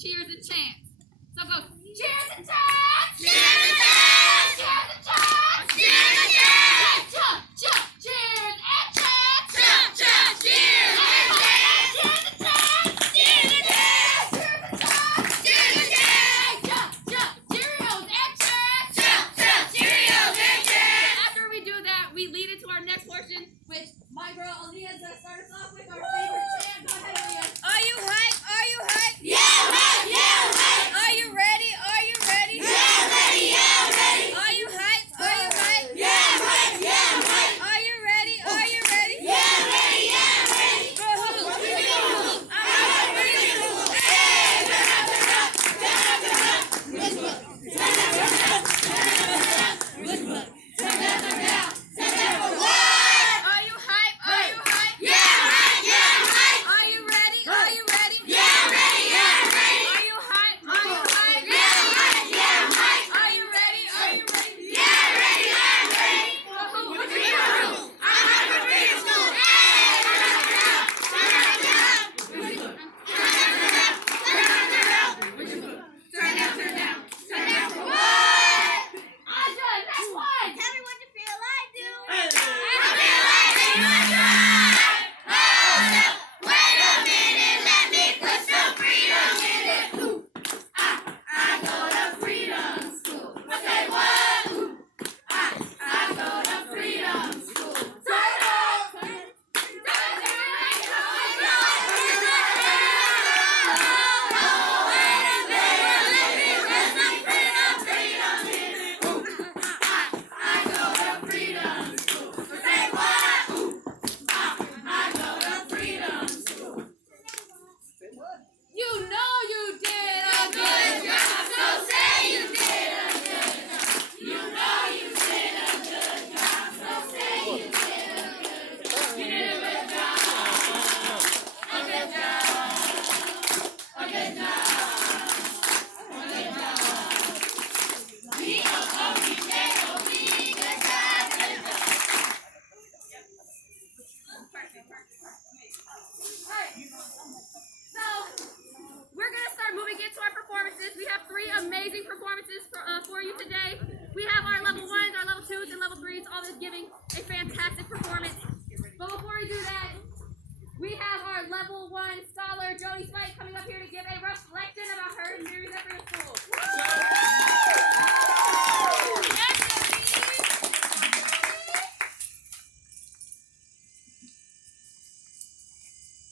cheers, and chants. So go, cheers and chants! Cheers and chants! Cheers and chants! Cheers and chants! Chant, chant, cheers and chants! Chant, chant, cheers and chants! Cheers and chants! Cheers and chants! Cheers and chants! Cheers and chants! Chant, chant, Cheerios and chants! Chant, chant, Cheerios and chants! After we do that, we lead into our next portion, which my girl Aaliyah is going to start us off with our favorite chant. Go ahead, Aaliyah. Are you hype? Are you hype? Yeah, hype! Yeah, hype! Are you ready? Are you ready? Yeah, ready! Yeah, ready! Are you hype? Are you hype? Yeah, hype! Yeah, hype! Are you ready? Are you ready? Yeah, ready! Yeah, ready! Go home. I'm ready to go. Hey, turn up, turn up, turn up, turn up. Whisper, turn up, turn up, turn up, turn up. Whisper, turn up, turn up, turn up. What? Are you hype? Are you hype? Yeah, hype! Yeah, hype! Are you ready? Are you ready? Yeah, ready! Yeah, ready! Are you hype? Are you hype? Yeah, hype! Yeah, hype! Are you ready? Are you ready? Yeah, ready! Yeah, ready! Go home. I'm hype for freedom school. Hey, turn up, turn up, turn up, turn up. Turn up, turn up, turn up. Turn up, turn up, turn up. What? Aja, next one. Tell me what you feel like, dude. I feel like they must try. Hold up, wait a minute, let me put some freedom in it. Ooh, I go to freedom school. Say what? Ooh, I go to freedom school. Turn up, turn up, oh, wait a minute, let me put some freedom in it. Ooh, I go to freedom school. Say what? Ooh, I go to freedom school. You know you did a Good job, so say you did a good job. You know you did a good job, so say you did a good job. You did a good job. A good job. A good job. A good job. B-O-O-B-J-O-B. Good job, good job. So, we're going to start moving into our performances. We have 3 amazing performances for you today. We have our level 1s, our level 2s, and level 3s, all just giving a fantastic performance. But before we do that, we have our level 1 scholar, Jody Spike, coming up here to give a reflection about her experience at Freedom School.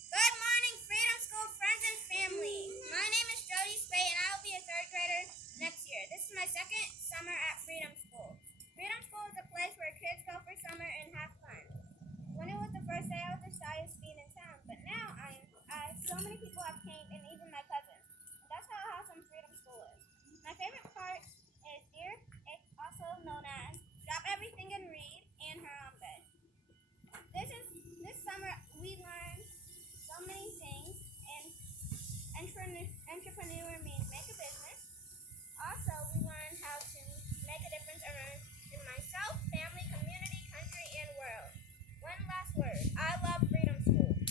Good morning, Freedom School friends and family. My name is Jody Spade, and I will be a 3rd grader next year. This is my 2nd summer at Freedom School. Freedom School is a place where kids go for summer and have fun. When it was the first day, I was the shyest being in town, but now so many people have came, and even my cousins. And that's how awesome Freedom School is. My favorite part is Dear, also known as Drop Everything and Read, and Her Own Bed. This summer we learned so many things, and entrepreneur means make a business. Also, we learned how to make a difference in myself, family, community, country, and world. One last word. I love Freedom School. Thank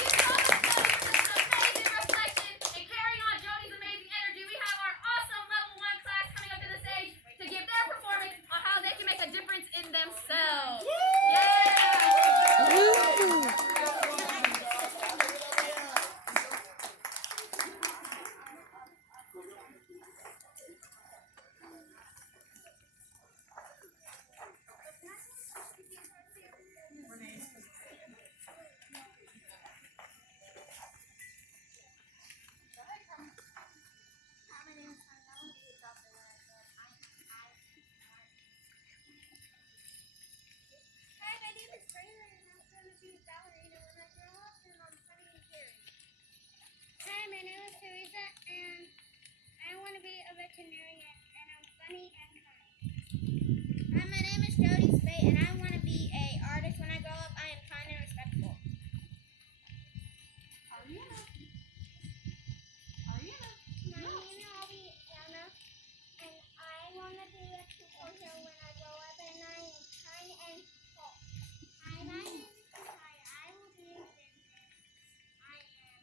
you so much, Jody, for this amazing reflection. And carrying on Jody's amazing energy, we have our awesome level 1 class coming up to the stage to give their performance on how they can make a difference in themselves. Hi, my name is Brayla, and I'm going to be a ballerina when I grow up, and I'm funny and caring. Hi, my name is Teresa, and I want to be a veterinarian, and I'm funny and kind. Hi, my name is Jody Spate, and I want to be an artist. When I grow up, I am kind and respectful. My name is Anna, and I want to be a superhero when I grow up, and I am kind and cool. Hi, my name is Kaya. I will be a business. I am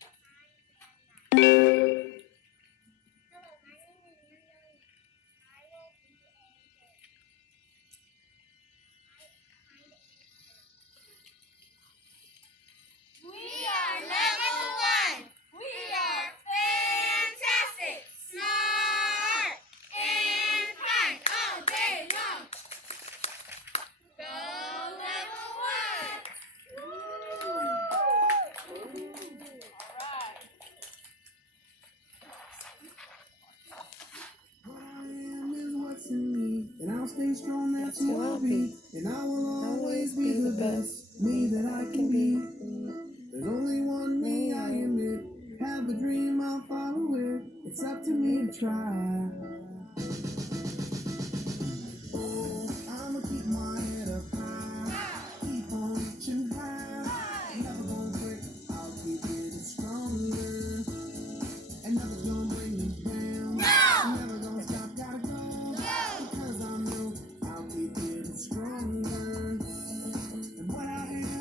stay strong, that's who I'll be. And I will always be the best me that I can be. There's only one me, I admit. Have a dream, I'll follow it. It's up to me to try. Oh, I'ma keep my head up high. Keep on reaching high. Never gonna quit, I'll keep getting stronger. And never gonna bring me down. Never gonna stop, gotta go. Because I know I'll keep getting stronger. And what I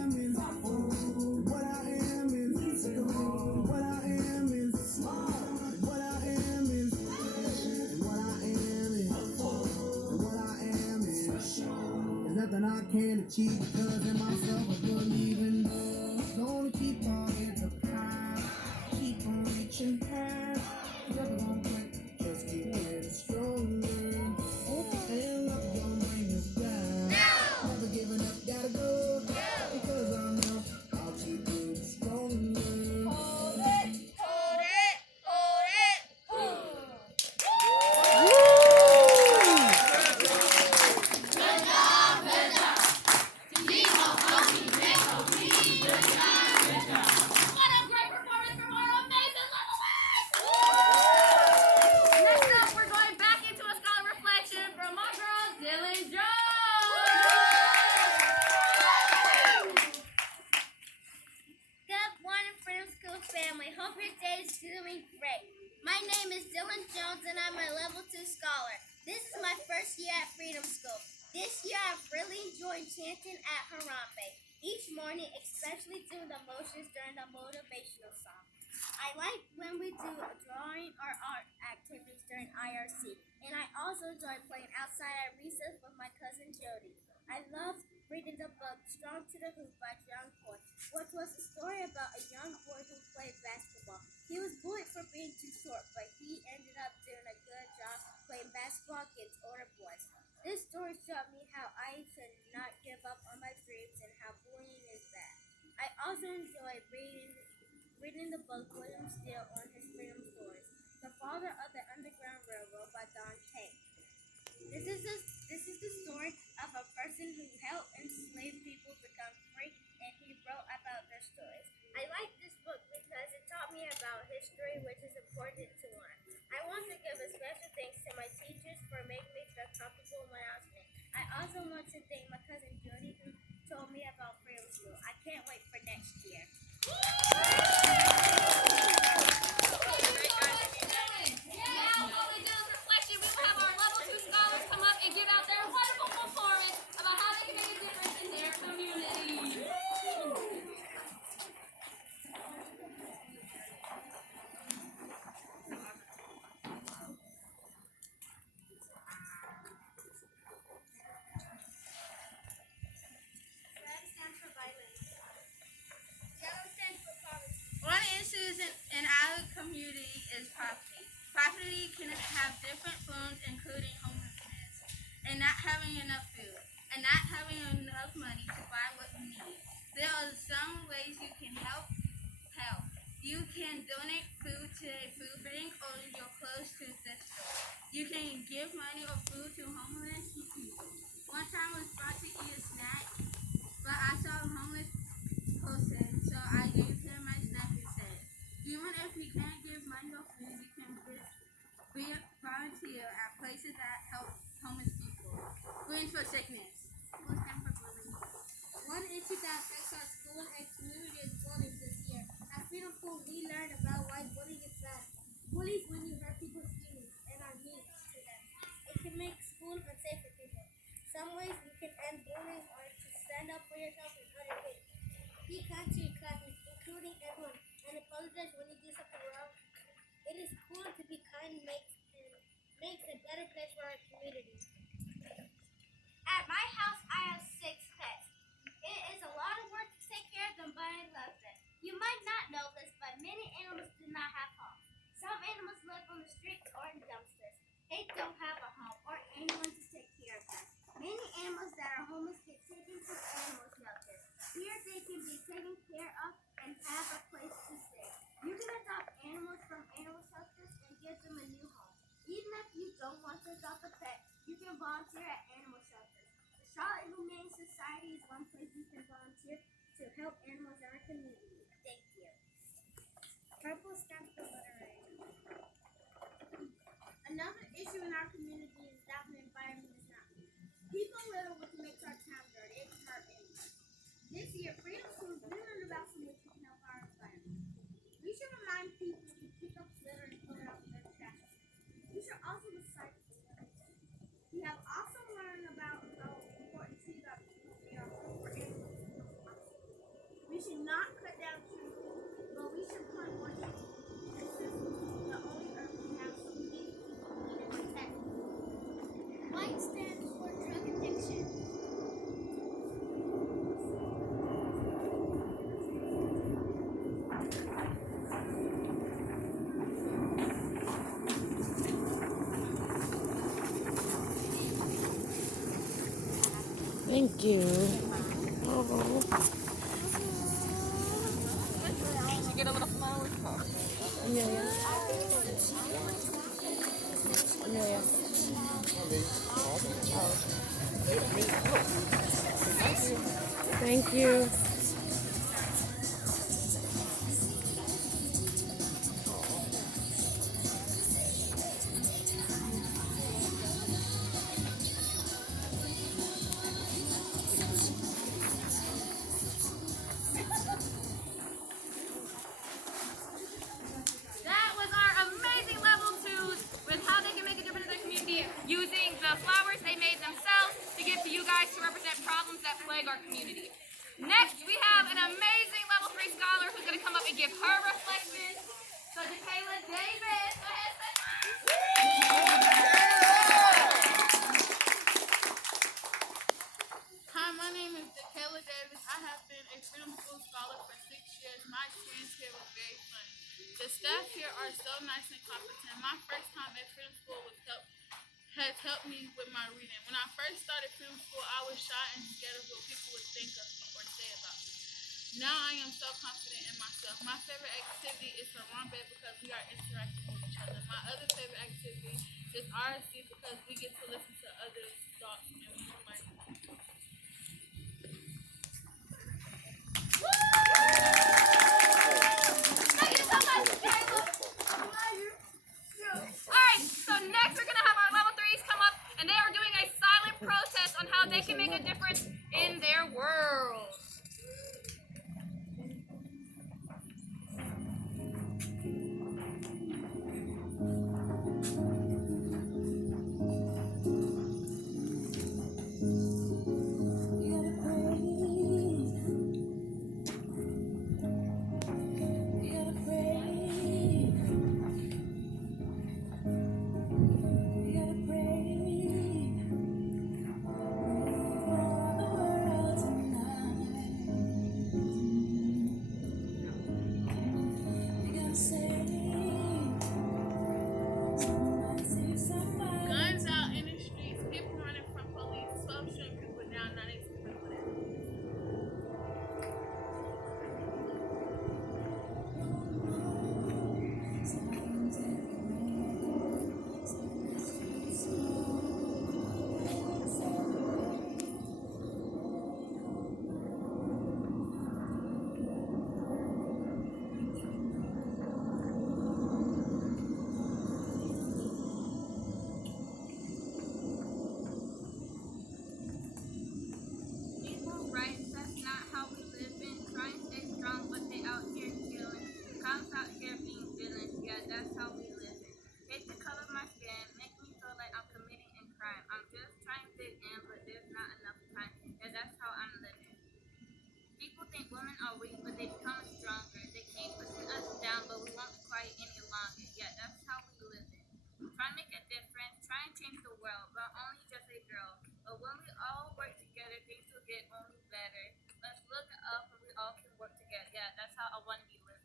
am is what I am is what I am is smart. What I am is and what I am is and what I am is nothing I can't achieve because in myself I believe in. Gonna keep our heads up high, keep on reaching high. Never gonna quit, just keep getting stronger. And nothing gonna bring us down. Never giving up, gotta go. Because I know I'll keep getting stronger. Hold it, hold it, hold it, hold. What a great performance from our amazing little ones! Next up, we're going back into a scholar reflection from our girl, Dylan Jones. Good morning, Freedom School family. Hope your day is doing great. My name is Dylan Jones, and I'm a level 2 scholar. This is my first year at Freedom School. This year, I've really enjoyed chanting at Harambe each morning, especially doing the motions during the motivational song. I like when we do drawing or art activities during IRC, and I also enjoy playing outside at recess with my cousin Jody. I love reading the book Strong to the Hoop by John Ford, which was a story about a young boy who played basketball. He was bullied for being too short, but he ended up doing a good job playing basketball against older boys. This story showed me how I should not give up on my dreams and how bullying is bad. I also enjoyed reading the book William Steele on his freedom stories, The Father of the Underground Railroad by Don Tate. This is the story of a person who helped enslaved people become free, and he wrote about their stories. I like this book because it taught me about history, which is important to learn. I want to give a special thanks to my teachers for making me feel comfortable when I was new. I also want to thank my cousin Jody who told me about Freedom School. I can't wait for next year. Now, while we do this reflection, we will have our level 2 scholars come up and give out their wonderful performance about how they can make a difference in their community. Red stands for violence. Yellow stands for poverty. One issue in our community is poverty. Poverty can have different forms, including homelessness, and not having enough food, and not having enough money to buy what you need. There are some ways you can help. You can donate food to a food bank or your clothes to the store. You can give money or food to homeless people. One time I was about to eat a snack, but I saw a homeless person, so I gave him my snack instead. Even if you can't give money or food, you can be a volunteer at places that help homeless people. Bullying for sickness. What stand for bullying? One issue that affects our school and community is bullying this year. At Freedom School, we learned about why bullying is bad. Bullying is when you hurt people's feelings and are mean to them. It can make school unsafe for people. Some ways you can end bullying are to stand up for yourself and other ways. Be kind to your classmates, including everyone, and apologize when you do something wrong. It is cool to be kind and makes a better place for our community. At my house, I have 6 pets. It is a lot of work to take care of them, but I love them. You might not know this, but many animals do not have homes. Some animals live on the streets or in dumpsters. They don't have a home or anyone to take care of them. Many animals that are homeless get taken to animal shelters. Here they can be taken care of and have a place to stay. You can adopt animals from animal shelters and give them a new home. Even if you don't want to adopt a pet, you can volunteer at animal People litter, which makes our town dirty. It's hurting. This year, Freedom School we learned about some ways we can help our environment. We should remind people to pick up litter and throw it out in their trash. We should also recycle. We have also learned about how important trees are because they are home for animals. We should not cut down trees, but we should plant more trees. This is the only earth we have, so we need to keep it clean and protect it. White stands for drug addiction. Thank you. Oh. Did you get a little flower? Amelia. Amelia. Thank you. That was our amazing level twos with how they can make a difference in their community using the flowers they made themselves to give to you guys to represent problems that plague our community. Next, we have an amazing level 3 scholar who's going to come up and give her reflections. So, Kayla Davis, go ahead, say Hi, my name is Kayla Davis. I have been a Freedom School scholar for 6 years. My experience here was very fun. The staff here are so nice and competent. My first time at Freedom School has helped me with my reading. When I first started Freedom School, I was shy and scared of what people would think of me or say about me. Now I am so confident in myself. My favorite activity is for Bed because we are interacting with each other. My other favorite activity is RSC because we get to listen to others' thoughts and we can learn. Thank you so much, Kayla. Alright, so next we're going to have our level 3s come up and they are doing a silent protest on how they can make a difference in their world. Guns out in the streets, people running from police, 12 shooting people down, 92 people dead. People right, that's not how we live in. Try and stay strong, but they out here killing. Cops out here being villains. Yeah, that's how we live in. Hate the color of my skin, make me feel like I'm committing a crime. I'm just trying to fit in, but there's not enough time. Yeah, that's how I'm living. People think women are weak, but they become stronger. They keep pushing us down, but we won't be quiet any longer. Yeah, that's how we live in. Try and make a difference, try and change the world, but only just a girl. But when we all work together, things will get only better. Let's look up and we all can work together. Yeah, that's how I want to be living.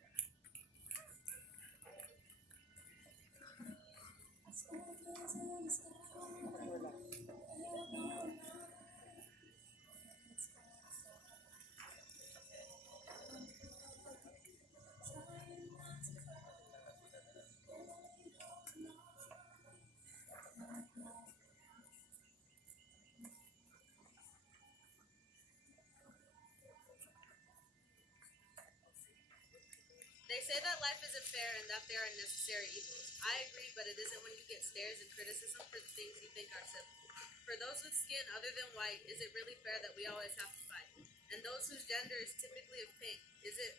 They say that life isn't fair and that there are necessary evils. I agree, but it isn't when you get stares and criticism for the things you think are simple. For For those with skin other than white, is it really fair that we always have to fight? And those whose gender is typically of pink, is it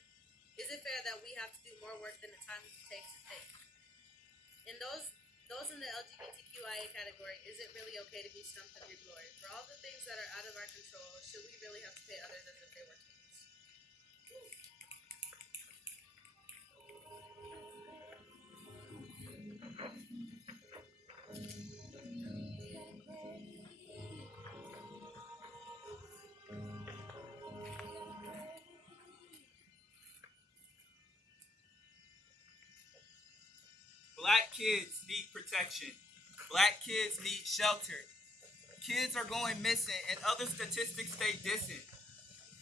fair that we have to do more work than the time it takes to take? And those in the LGBTQIA category, is it really okay to be stumped of your glory? For all the things that are out of our control, should we really have to pay others as if they were kings? Black kids need protection. Black kids need shelter. Kids are going missing and other statistics stay distant.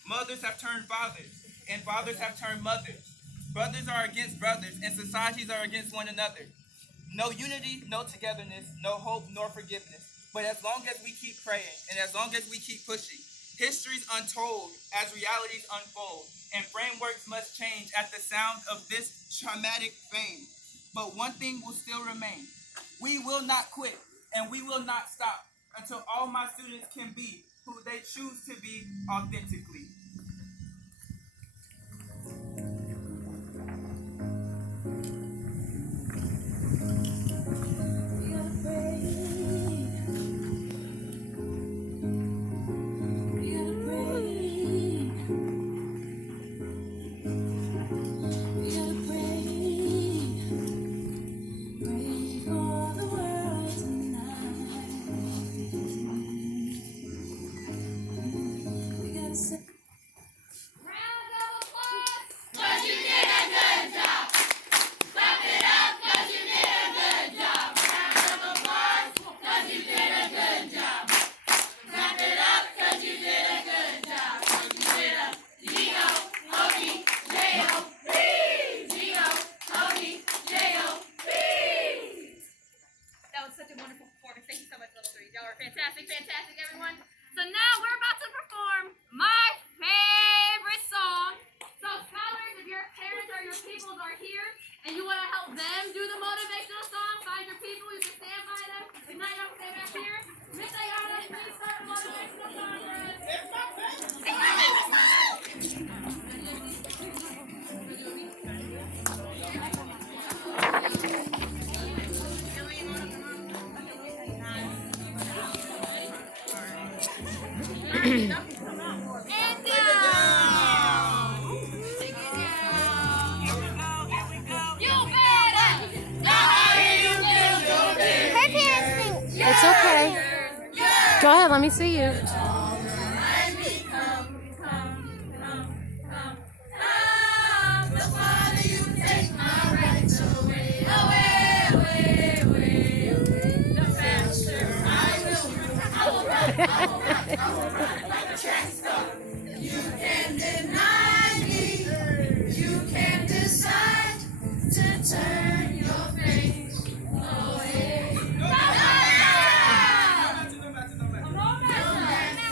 Mothers have turned fathers and fathers have turned mothers. Brothers are against brothers and societies are against one another. No unity, no togetherness, no hope nor forgiveness. But as long as we keep praying and as long as we keep pushing, history's untold as realities unfold and frameworks must change at the sound of this traumatic fame. But one thing will still remain. We will not quit and we will not stop until all my students can be who they choose to be authentically. Round of applause. Cause you did a good job. Clap it up, cause you did a good job. Round of applause, cause you did a good job. Clap it up, cause you did a good job. Cause you did a G-O-O-D-J-O-B. G-O-O-D-J-O-B. That was such a wonderful performance. Thank you so much, level 3. Y'all are fantastic, fantastic, everyone. So now we're about to perform my favorite song. So scholars, if your parents or your peoples are here and you want to help them do the motivational song, find your people, you can stand by them. If not, y'all stay back here. Miss Ayana, please start the motivational song for us. And down. Take it down. Here we go. You better. Her parents think It's okay. Go ahead, let me see you. You can deny me. You can decide to turn your face away. Come back.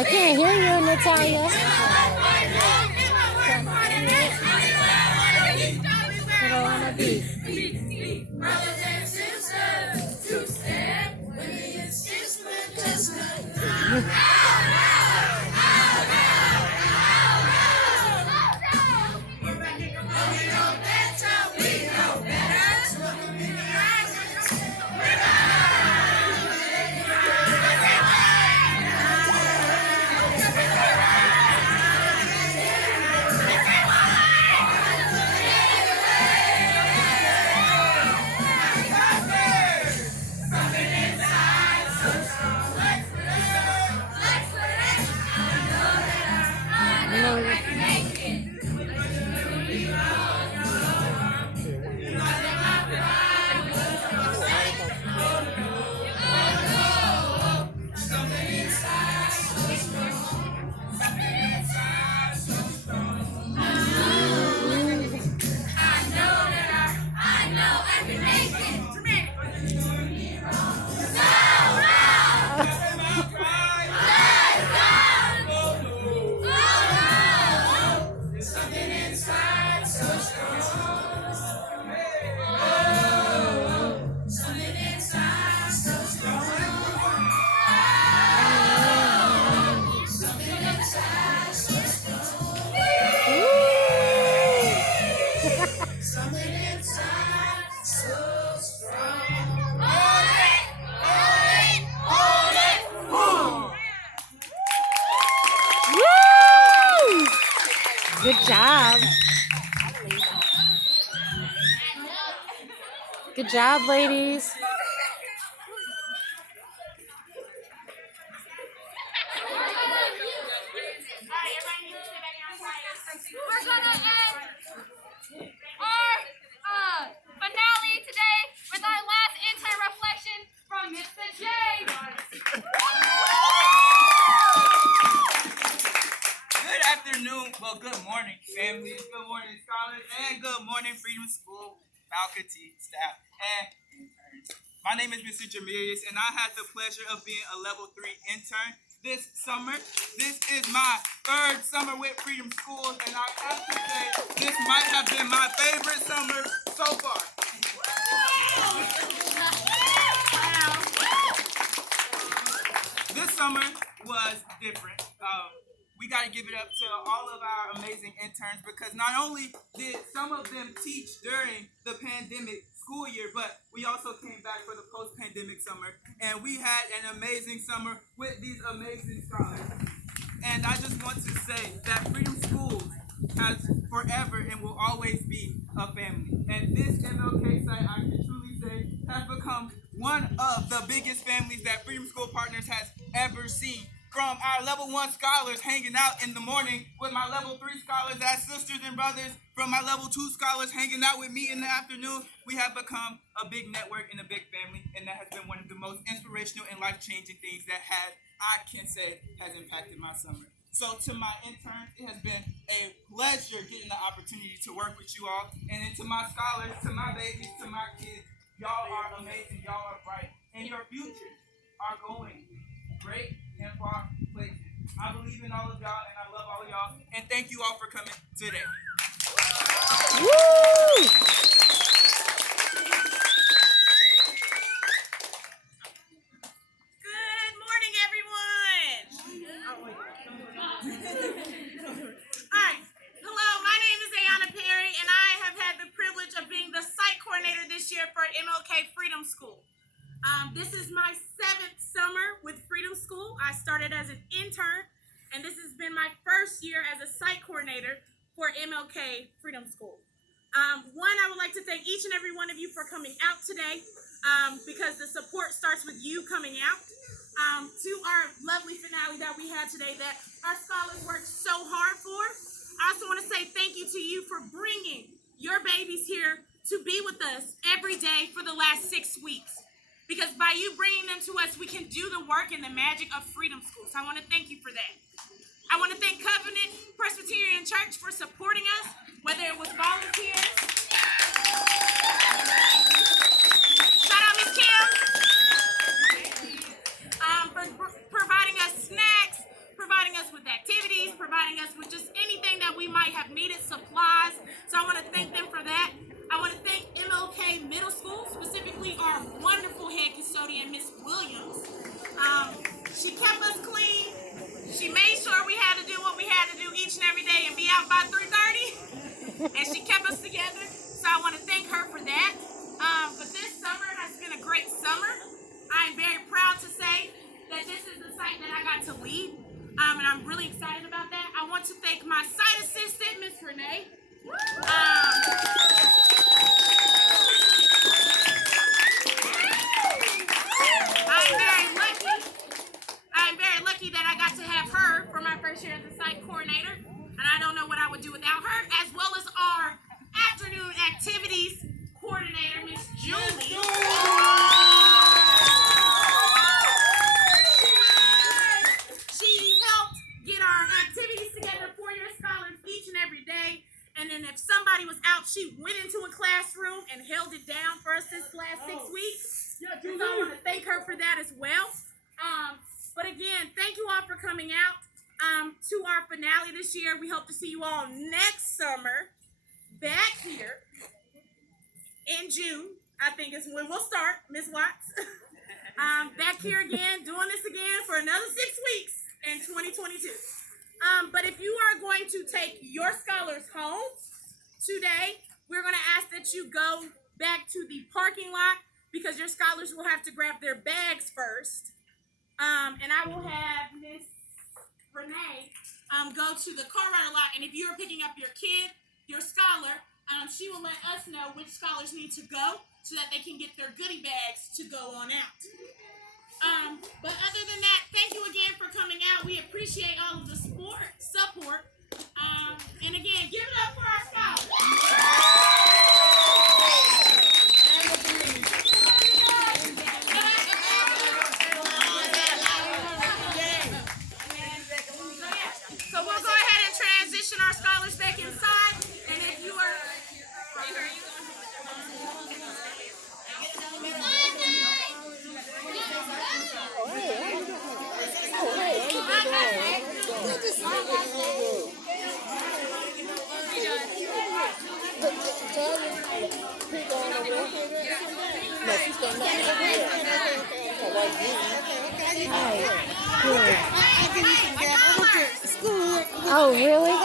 I can't hear you, Natalia. Put her on a beat. Brothers and sisters, two-step, when it's Christmas, just Woo! Good job. Good job, ladies. We're gonna end our finale today with our last intern reflection from Mr. J. Good afternoon, well, good morning, family. Good morning, scholars, and good morning, Freedom School faculty, staff, and interns. My name is Mr. Jamilius, and I had the pleasure of being a level 3 intern this summer. This is my 3rd summer with Freedom School, and I have to say, this might have been my favorite summer so far. This summer was different. We got to give it up to all of our amazing interns, because not only did some of them teach during the pandemic school year, but we also came back for the post-pandemic summer, and we had an amazing summer with these amazing scholars. And I just want to say that Freedom Schools has forever and will always be a family. And this MLK site, I can truly say, has become one of the biggest families that Freedom School Partners has ever seen. From our level 1 scholars hanging out in the morning with my level 3 scholars as sisters and brothers, from my level 2 scholars hanging out with me in the afternoon, we have become a big network and a big family, and that has been one of the most inspirational and life-changing things that I can say, has impacted my summer. So to my interns, it has been a pleasure getting the opportunity to work with you all, and then to my scholars, to my babies, to my kids, y'all are amazing, y'all are bright, and your futures are going great and far places. I believe in all of y'all, and I love all of y'all, and thank you all for coming today. Woo! Good morning, everyone. All right. Hello, my name is Ayana Perry, and I have had the privilege of being the site coordinator this year for MLK Freedom School. This is my 7th summer with Freedom School. I started as an intern, and this has been my first year as a site coordinator for MLK Freedom School. One, I would like to thank each and every one of you for coming out today, because the support starts with you coming out. To our lovely finale that we had today that our scholars worked so hard for. I also want to say thank you to you for bringing your babies here to be with us every day for the last 6 weeks. Because by you bringing them to us, we can do the work and the magic of Freedom School. So I want to thank you for that. I want to thank Covenant Presbyterian Church for supporting us, whether it was volunteers. Shout out Miss Kim. For providing us snacks, providing providing us with just anything that we might have needed, supplies. So I want to thank them for that. I want to thank MLK Middle School, specifically our wonderful head custodian, Miss Williams. She kept us clean. She made sure we had to do what we had to do each and every day and be out by 3:30. And she kept us together. So I want to thank her for that. But this summer has been a great summer. I am very proud to say that this is the site that I got to lead. And I'm really excited about that. I want to thank my site assistant, Miss Renee. I'm very lucky that I got to have her for my first year as a site coordinator. And I don't know what I would do without her, as well as our afternoon activities coordinator, Miss Julie. She helped get our activities together for your scholars each and every day. And then if somebody was out, she went into a classroom and held it down for us this last 6 weeks. So I want to thank her for that as well. But again, thank you all for coming out to our finale this year. We hope to see you all next summer back here in June. I think is when we'll start, Miss Watts. Back here again, doing this again for another 6 weeks in 2022. But if you are going to take your scholars home today, we're going to ask that you go back to the parking lot because your scholars will have to grab their bags first. And I will have Miss Renee go to the car rental lot. And if you're picking up your kid, your scholar, she will let us know which scholars need to go so that they can get their goodie bags to go on out. But other than that, thank you again for coming out. We appreciate all of the support. And again, give it up for our scholars. So we'll go ahead and transition our scholars back inside. And if you are... Oh, really?